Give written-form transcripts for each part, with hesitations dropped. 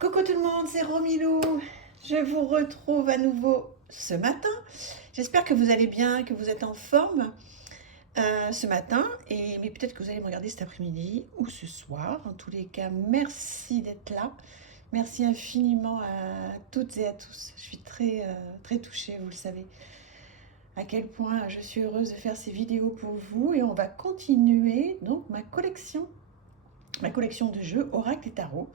Coucou tout le monde, c'est Romilou. Je vous retrouve à nouveau ce matin. J'espère que vous allez bien, que vous êtes en forme ce matin. Mais peut-être que vous allez me regarder cet après-midi ou ce soir. En tous les cas, merci d'être là. Merci infiniment à toutes et à tous. Je suis très touchée, vous le savez, à quel point je suis heureuse de faire ces vidéos pour vous. Et on va continuer donc ma collection de jeux Oracle et Tarot.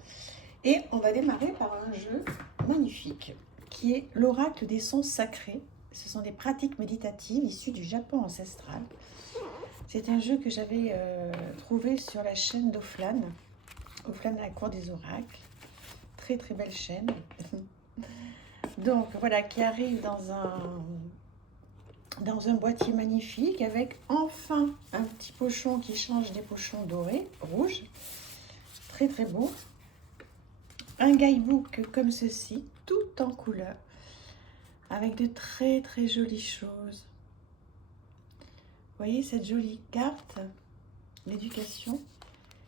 Et on va démarrer par un jeu magnifique qui est l'oracle des sons sacrés. Ce sont des pratiques méditatives issues du Japon ancestral. C'est un jeu que j'avais trouvé sur la chaîne d'Oflan, Oflan à la cour des oracles. Très très belle chaîne. Donc voilà, qui arrive dans un boîtier magnifique avec enfin un petit pochon qui change des pochons dorés, rouges. Très très beau. Un guidebook comme ceci, tout en couleur, avec de très très jolies choses. Vous voyez cette jolie carte, l'éducation.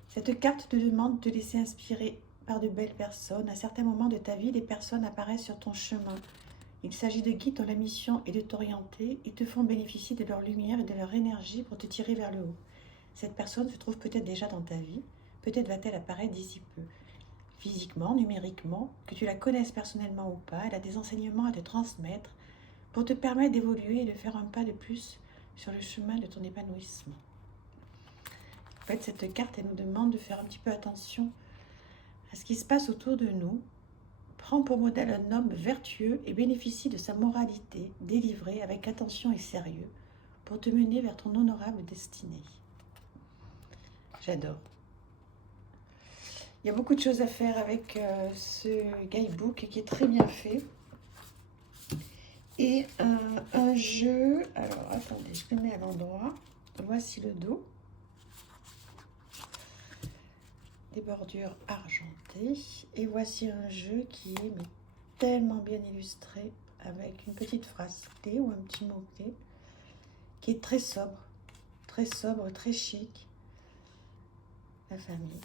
Cette carte te demande de te laisser inspirer par de belles personnes. À certains moments de ta vie, des personnes apparaissent sur ton chemin. Il s'agit de guides dont la mission est de t'orienter. Ils te font bénéficier de leur lumière et de leur énergie pour te tirer vers le haut. Cette personne se trouve peut-être déjà dans ta vie, peut-être va-t-elle apparaître d'ici peu. Physiquement, numériquement, que tu la connaisses personnellement ou pas, elle a des enseignements à te transmettre pour te permettre d'évoluer et de faire un pas de plus sur le chemin de ton épanouissement. En fait, cette carte, elle nous demande de faire un petit peu attention à ce qui se passe autour de nous. Prends pour modèle un homme vertueux et bénéficie de sa moralité délivrée avec attention et sérieux pour te mener vers ton honorable destinée. J'adore. Il y a beaucoup de choses à faire avec ce guidebook qui est très bien fait. Et un jeu, alors attendez, je le mets à l'endroit. Voici le dos. Des bordures argentées. Et voici un jeu qui est tellement bien illustré avec une petite phrase clé ou un petit mot clé qui est très sobre, très chic. La famille.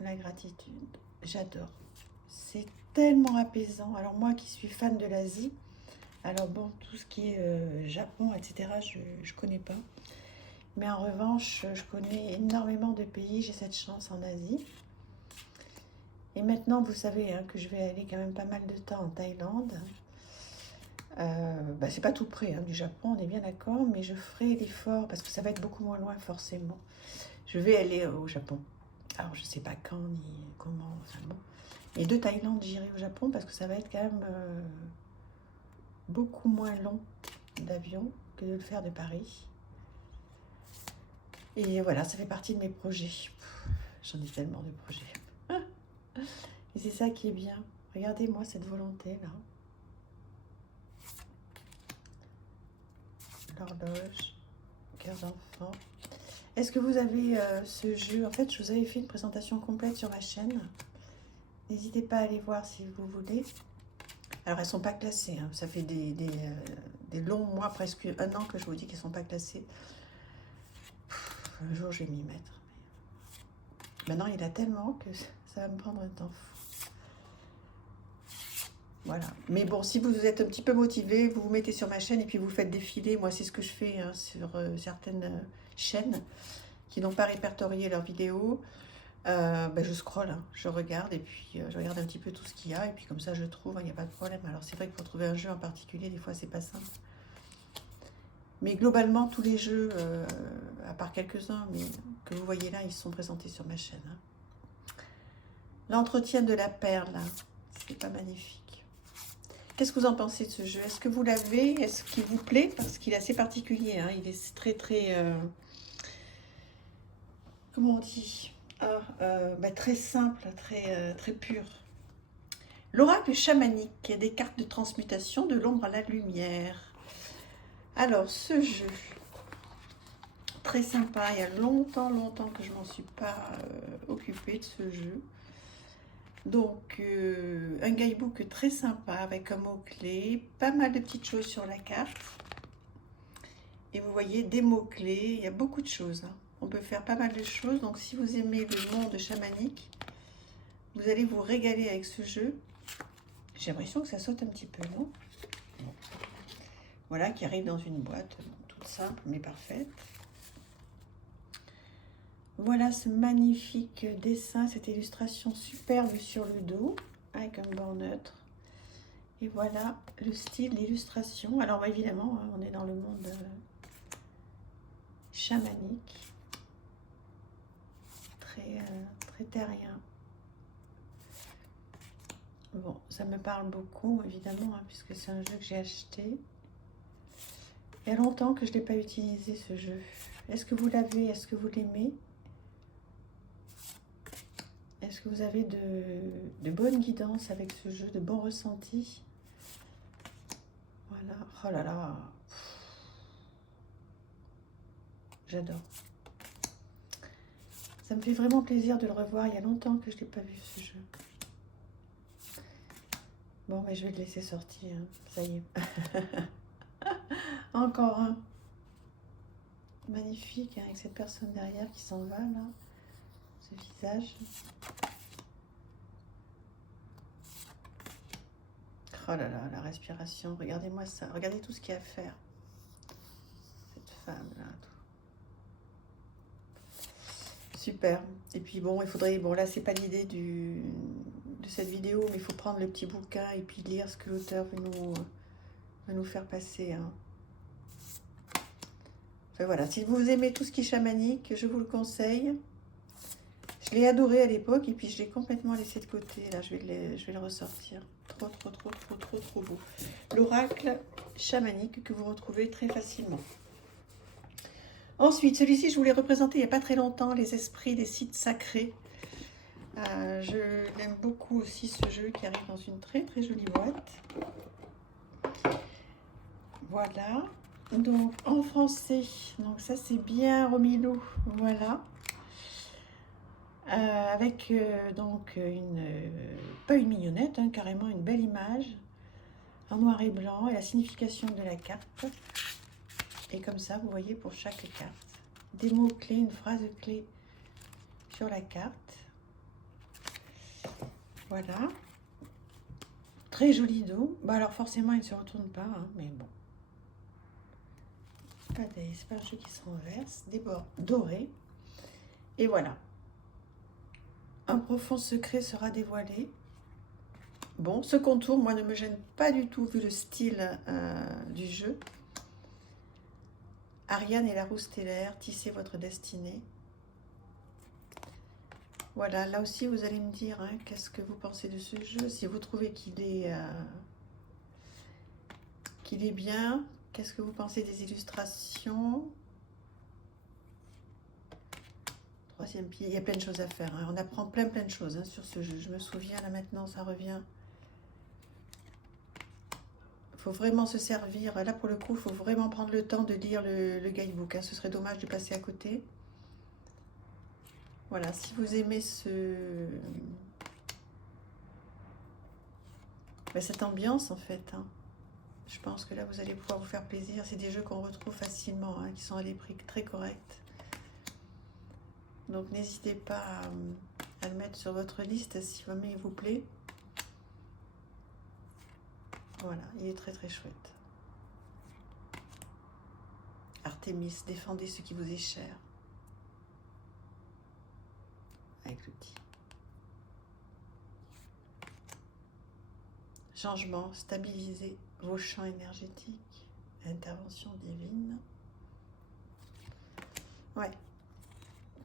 La gratitude, j'adore. C'est tellement apaisant. Alors moi qui suis fan de l'Asie, alors bon, tout ce qui est Japon, etc., je ne connais pas. Mais en revanche, je connais énormément de pays, j'ai cette chance en Asie. Et maintenant, vous savez que je vais aller quand même pas mal de temps en Thaïlande. C'est pas tout près du Japon, on est bien d'accord, mais je ferai l'effort parce que ça va être beaucoup moins loin forcément. Je vais aller au Japon. Alors, je sais pas quand ni comment, enfin bon. Et de Thaïlande, j'irai au Japon parce que ça va être quand même beaucoup moins long d'avion que de le faire de Paris. Et voilà, ça fait partie de mes projets. J'en ai tellement de projets. Et c'est ça qui est bien. Regardez-moi cette volonté-là. L'horloge, cœur d'enfant. Est-ce que vous avez ce jeu? En fait, je vous avais fait une présentation complète sur ma chaîne. N'hésitez pas à aller voir si vous voulez. Alors, elles ne sont pas classées. Ça fait des longs mois, presque un an que je vous dis qu'elles ne sont pas classées. Un jour, je vais m'y mettre. Maintenant, il y en a tellement que ça va me prendre un temps fou. Voilà. Mais bon, si vous êtes un petit peu motivé, vous vous mettez sur ma chaîne et puis vous faites défiler. Moi, c'est ce que je fais sur certaines chaînes qui n'ont pas répertorié leurs vidéos. Je scrolle, je regarde et puis je regarde un petit peu tout ce qu'il y a et puis comme ça je trouve, il n'y a pas de problème. Alors c'est vrai que pour trouver un jeu en particulier, des fois c'est pas simple. Mais globalement, tous les jeux, à part quelques-uns, mais que vous voyez là, ils sont présentés sur ma chaîne. L'entretien de la perle, c'est pas magnifique. Qu'est-ce que vous en pensez de ce jeu? Est-ce que vous l'avez? Est-ce qu'il vous plaît? Parce qu'il est assez particulier, il est très, comment on dit? Très simple, très pur. L'oracle chamanique, des cartes de transmutation de l'ombre à la lumière. Alors, ce jeu, très sympa. Il y a longtemps que je ne m'en suis pas occupée de ce jeu. Donc, un guidebook très sympa avec un mot-clé, pas mal de petites choses sur la carte. Et vous voyez, des mots-clés, il y a beaucoup de choses. On peut faire pas mal de choses. Donc, si vous aimez le monde chamanique, Vous allez vous régaler avec ce jeu. J'ai l'impression que ça saute un petit peu, non? Voilà, qui arrive dans une boîte toute simple mais parfaite. Voilà ce magnifique dessin, cette illustration superbe sur le dos, avec un bord neutre. Et voilà le style d'illustration. Alors évidemment, on est dans le monde chamanique, très terrien. Bon, ça me parle beaucoup, évidemment, puisque c'est un jeu que j'ai acheté. Il y a longtemps que je ne l'ai pas utilisé, ce jeu. Est-ce que vous l'avez? Est-ce que vous l'aimez? Est-ce que vous avez de bonnes guidances avec ce jeu, de bons ressentis? Voilà. Oh là là. J'adore. Ça me fait vraiment plaisir de le revoir. Il y a longtemps que je n'ai pas vu ce jeu. Bon, mais je vais le laisser sortir. Ça y est. Encore un. Magnifique, hein, avec cette personne derrière qui s'en va, là. Ce visage. Oh là là, la respiration. Regardez-moi ça. Regardez tout ce qu'il y a à faire. Cette femme-là. Super. Et puis bon, il faudrait... Bon, là, c'est pas l'idée de cette vidéo, mais il faut prendre le petit bouquin et puis lire ce que l'auteur veut nous faire passer. Hein. Enfin, voilà. Si vous aimez tout ce qui est chamanique, je vous le conseille. Je l'ai adoré à l'époque et puis je l'ai complètement laissé de côté. Là, je vais le ressortir. Trop beau. L'oracle chamanique que vous retrouvez très facilement. Ensuite, celui-ci, je vous l'ai représenté il n'y a pas très longtemps, les esprits des sites sacrés. Je l'aime beaucoup aussi, ce jeu qui arrive dans une très jolie boîte. Voilà. Donc, en français, donc ça c'est bien Romilou, voilà. Avec donc pas une mignonnette, hein, carrément une belle image en noir et blanc et la signification de la carte. Et comme ça, vous voyez pour chaque carte, des mots clés, une phrase clé sur la carte. Voilà. Très joli dos. Bah alors forcément, il ne se retourne pas, hein, mais bon. C'est pas un jeu qui se renverse. Des bords dorés. Et voilà. Un profond secret sera dévoilé. Bon, ce contour, moi, ne me gêne pas du tout vu le style du jeu. Ariane et la roue stellaire, tissez votre destinée. Voilà, là aussi, vous allez me dire hein, qu'est-ce que vous pensez de ce jeu. Si vous trouvez qu'il est bien, qu'est-ce que vous pensez des illustrations? Troisième pied, il y a plein de choses à faire. Hein. On apprend plein de choses hein, sur ce jeu. Je me souviens, là maintenant, ça revient. Il faut vraiment se servir. Là, pour le coup, il faut vraiment prendre le temps de lire le guidebook. Hein. Ce serait dommage de passer à côté. Voilà, si vous aimez cette ambiance, en fait, hein, je pense que là, vous allez pouvoir vous faire plaisir. C'est des jeux qu'on retrouve facilement, hein, qui sont à des prix très corrects. Donc, n'hésitez pas à le mettre sur votre liste si jamais il vous plaît. Voilà, il est très chouette. Artémis, défendez ce qui vous est cher. Avec l'outil. Changement, stabilisez vos champs énergétiques. Intervention divine. Ouais,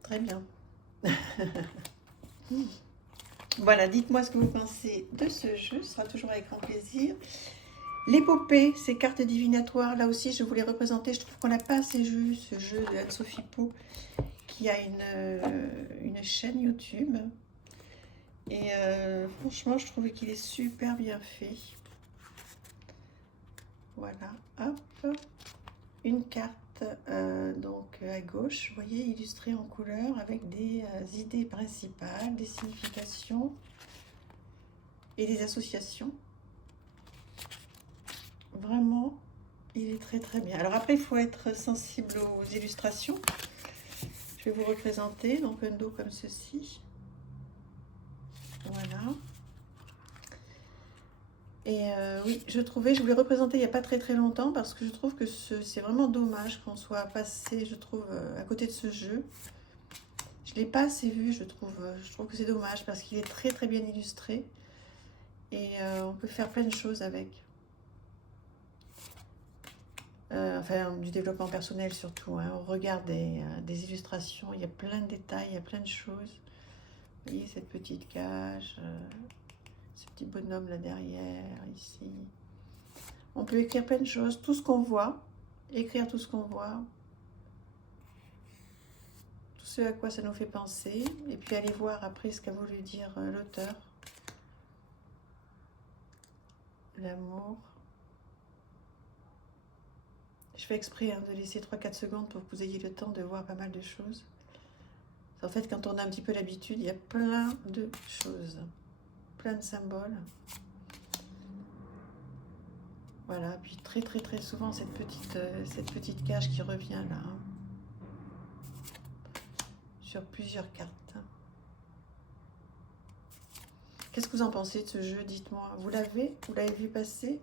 très bien. Voilà, dites-moi ce que vous pensez de ce jeu. Ce sera toujours avec grand plaisir. L'épopée, ces cartes divinatoires, là aussi, je vous les représenter. Je trouve qu'on n'a pas assez vu ce jeu de Anne-Sophie Pou, qui a une chaîne YouTube. Et franchement, je trouve qu'il est super bien fait. Voilà, hop. Une carte donc à gauche, vous voyez, illustrée en couleur avec des idées principales, des significations et des associations. Vraiment, il est très bien. Alors après, il faut être sensible aux illustrations. Je vais vous représenter donc un dos comme ceci. Voilà. Et oui, je voulais représenter il n'y a pas très longtemps parce que je trouve que c'est vraiment dommage qu'on soit passé, je trouve, à côté de ce jeu. Je ne l'ai pas assez vu, je trouve que c'est dommage parce qu'il est très bien illustré et on peut faire plein de choses avec. Enfin, du développement personnel surtout, hein. On regarde des illustrations, il y a plein de détails, il y a plein de choses. Vous voyez cette petite cage, ce petit bonhomme là derrière, ici. On peut écrire plein de choses, tout ce qu'on voit, écrire tout ce qu'on voit, tout ce à quoi ça nous fait penser, et puis aller voir après ce qu'a voulu dire l'auteur. L'amour. Je fais exprès de laisser 3-4 secondes pour que vous ayez le temps de voir pas mal de choses. En fait, quand on a un petit peu l'habitude, il y a plein de choses, plein de symboles. Voilà, puis très souvent cette petite cage qui revient là, hein, sur plusieurs cartes. Qu'est-ce que vous en pensez de ce jeu? Dites-moi, vous l'avez vu passer?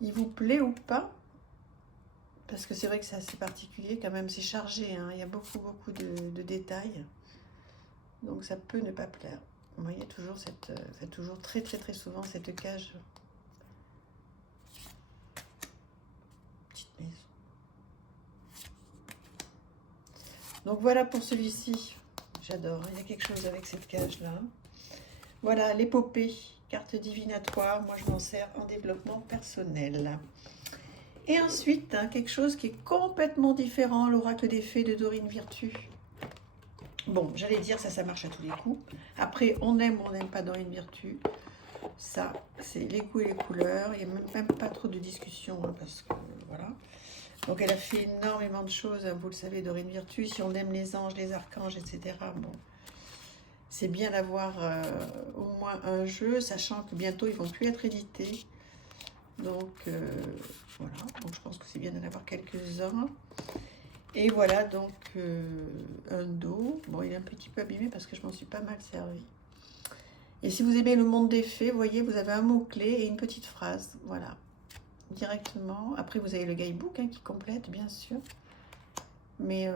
Il vous plaît ou pas? Parce que c'est vrai que c'est assez particulier quand même, c'est chargé, hein, il y a beaucoup de détails. Donc ça peut ne pas plaire. Vous voyez toujours toujours très souvent cette cage. Petite maison. Donc voilà pour celui-ci. J'adore, il y a quelque chose avec cette cage-là. Voilà, l'épopée, carte divinatoire. Moi, je m'en sers en développement personnel. Et ensuite, quelque chose qui est complètement différent, l'oracle des fées de Dorine Virtue. Bon, j'allais dire, ça marche à tous les coups. Après, on aime ou on n'aime pas Dorine Virtue. Ça, c'est les goûts et les couleurs. Il n'y a même pas trop de discussion, hein, parce que, voilà. Donc, elle a fait énormément de choses, hein, vous le savez, Dorine Virtue. Si on aime les anges, les archanges, etc., bon, c'est bien d'avoir au moins un jeu, sachant que bientôt, ils vont plus être édités. Donc, voilà. Donc, je pense que c'est bien d'en avoir quelques-uns. Et voilà, donc, un dos. Bon, il est un petit peu abîmé parce que je m'en suis pas mal servi. Et si vous aimez le monde des fées, vous voyez, vous avez un mot-clé et une petite phrase. Voilà, directement. Après, vous avez le guidebook qui complète, bien sûr. Mais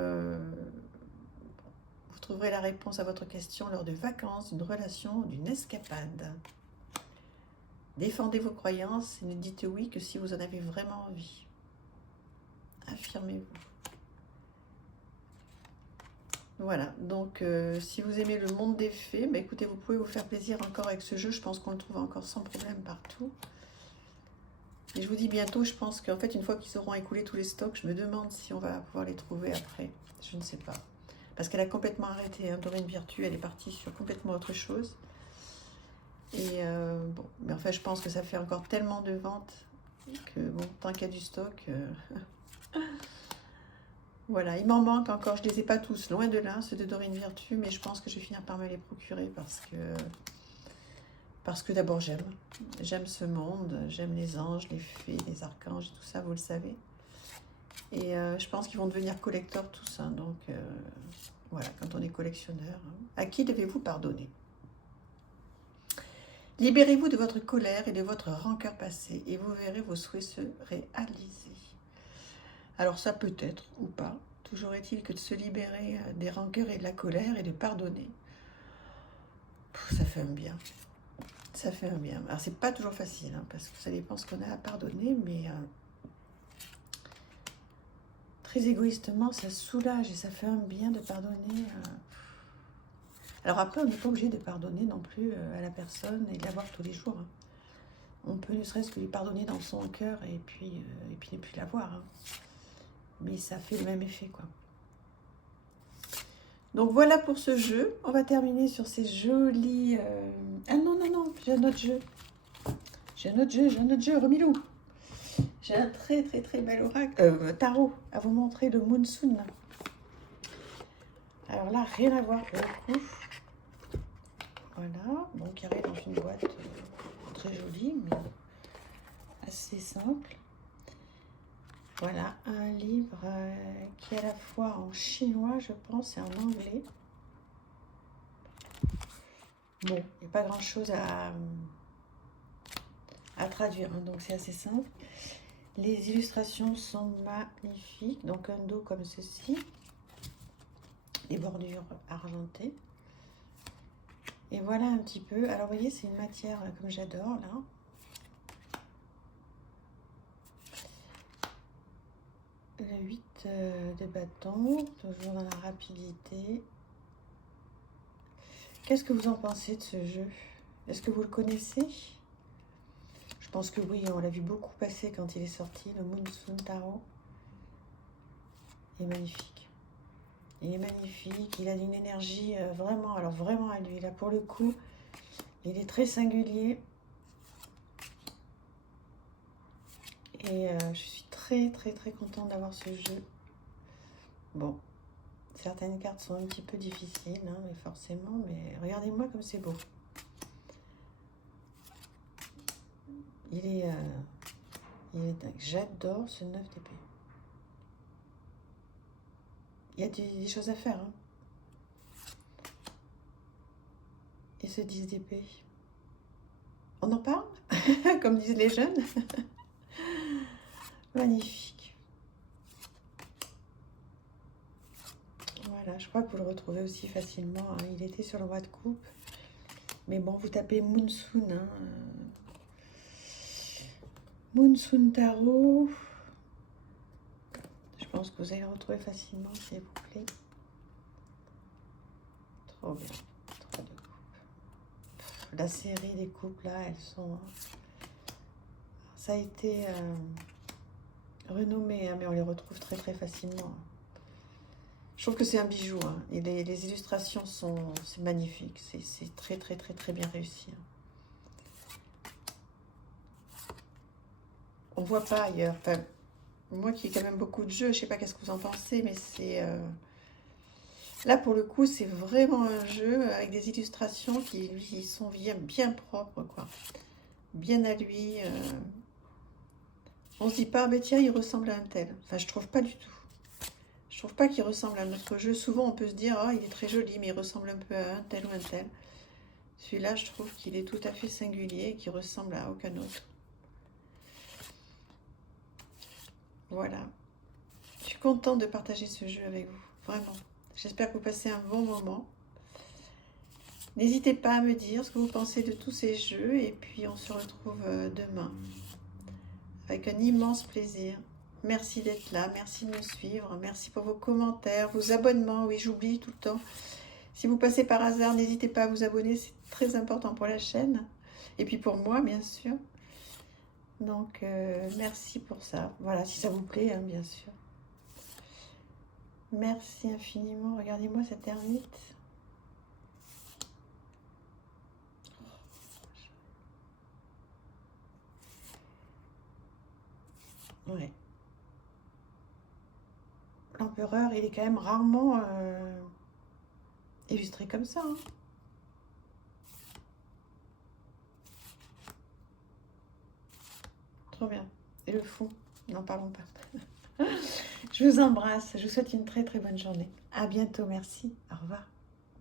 vous trouverez la réponse à votre question lors de vacances, d'une relation, d'une escapade. Défendez vos croyances et ne dites oui que si vous en avez vraiment envie. Affirmez-vous. Voilà, donc si vous aimez le monde des fées, bah, écoutez, vous pouvez vous faire plaisir encore avec ce jeu. Je pense qu'on le trouve encore sans problème partout. Et je vous dis bientôt, je pense qu'en fait, une fois qu'ils auront écoulé tous les stocks, je me demande si on va pouvoir les trouver après. Je ne sais pas. Parce qu'elle a complètement arrêté, hein, Dorine Virtue, elle est partie sur complètement autre chose. Et bon, mais enfin, je pense que ça fait encore tellement de ventes que, bon, tant qu'il y a du stock... Voilà, il m'en manque encore, je ne les ai pas tous, loin de là, ceux de Dorine Virtue, mais je pense que je vais finir par me les procurer parce que d'abord j'aime ce monde, j'aime les anges, les fées, les archanges, tout ça, vous le savez. Et je pense qu'ils vont devenir collecteurs tous, hein, donc voilà, quand on est collectionneur. Hein. À qui devez-vous pardonner? Libérez-vous de votre colère et de votre rancœur passée et vous verrez vos souhaits se réaliser. Alors ça peut être ou pas, toujours est-il que de se libérer des rancœurs et de la colère et de pardonner, ça fait un bien. Ça fait un bien. Alors c'est pas toujours facile, hein, parce que ça dépend ce qu'on a à pardonner, mais très égoïstement, ça soulage et ça fait un bien de pardonner. Alors après, on n'est pas obligé de pardonner non plus à la personne et de la voir tous les jours. Hein. On peut ne serait-ce que lui pardonner dans son cœur et puis ne plus la voir. Hein. Mais ça fait le même effet, quoi. Donc voilà pour ce jeu. On va terminer sur ces jolis... Ah non, j'ai un autre jeu. J'ai un autre jeu, Romilou. J'ai un très bel oracle, tarot à vous montrer, le Monsoon. Alors là, rien à voir pour le coup. Voilà, bon, carré dans une boîte très jolie, mais assez simple. Voilà, un livre qui est à la fois en chinois, je pense, et en anglais. Bon, il n'y a pas grand-chose à traduire, hein, donc c'est assez simple. Les illustrations sont magnifiques. Donc un dos comme ceci, les bordures argentées. Et voilà un petit peu. Alors vous voyez, c'est une matière comme j'adore là. Le 8 de bâton, toujours dans la rapidité. Qu'est-ce que vous en pensez de ce jeu? Est-ce que vous le connaissez? Je pense que oui, on l'a vu beaucoup passer quand il est sorti, le Monsoon Taro. Il est magnifique. Il est magnifique, il a une énergie vraiment, alors vraiment à lui. Là, pour le coup, il est très singulier. Et je suis très, très, très contente d'avoir ce jeu. Bon, certaines cartes sont un petit peu difficiles, hein, mais forcément, mais regardez-moi comme c'est beau. Il est dingue. J'adore ce 9 d'épée. Il y a des choses à faire, hein. Et ce 10 d'épée. On en parle, comme disent les jeunes. Magnifique. Voilà, je crois que vous le retrouvez aussi facilement, hein. Il était sur le roi de coupe. Mais bon, vous tapez Monsoon, hein. Monsoon Taro. Je pense que vous allez le retrouver facilement, s'il vous plaît. Trop bien. Trop de coupes. La série des coupes, là, elles sont... Ça a été renommé, hein, mais on les retrouve très, très facilement. Je trouve que c'est un bijou, hein. Et les illustrations sont... C'est magnifique. C'est très, très, très, très bien réussi, hein. On voit pas ailleurs. Enfin, moi qui ai quand même beaucoup de jeux, je sais pas qu'est-ce que vous en pensez, mais c'est... Là, pour le coup, c'est vraiment un jeu avec des illustrations qui lui sont bien propres, quoi. Bien à lui. On se dit pas, ah, ben tiens, il ressemble à un tel. Enfin, je trouve pas du tout. Je trouve pas qu'il ressemble à notre jeu. Souvent, on peut se dire, ah, il est très joli, mais il ressemble un peu à un tel ou un tel. Celui-là, je trouve qu'il est tout à fait singulier et qu'il ressemble à aucun autre. Voilà. Je suis contente de partager ce jeu avec vous. Vraiment. J'espère que vous passez un bon moment. N'hésitez pas à me dire ce que vous pensez de tous ces jeux. Et puis, on se retrouve demain. Avec un immense plaisir. Merci d'être là, merci de me suivre, merci pour vos commentaires, vos abonnements. Oui, j'oublie tout le temps. Si vous passez par hasard, n'hésitez pas à vous abonner, c'est très important pour la chaîne. Et puis pour moi, bien sûr. Donc, merci pour ça. Voilà, si ça vous plaît, hein, bien sûr. Merci infiniment. Regardez-moi cette ermite. Ouais. L'empereur, il est quand même rarement illustré comme ça, hein. Trop bien. Et le fond, n'en parlons pas. Je vous embrasse. Je vous souhaite une très très bonne journée. À bientôt. Merci. Au revoir.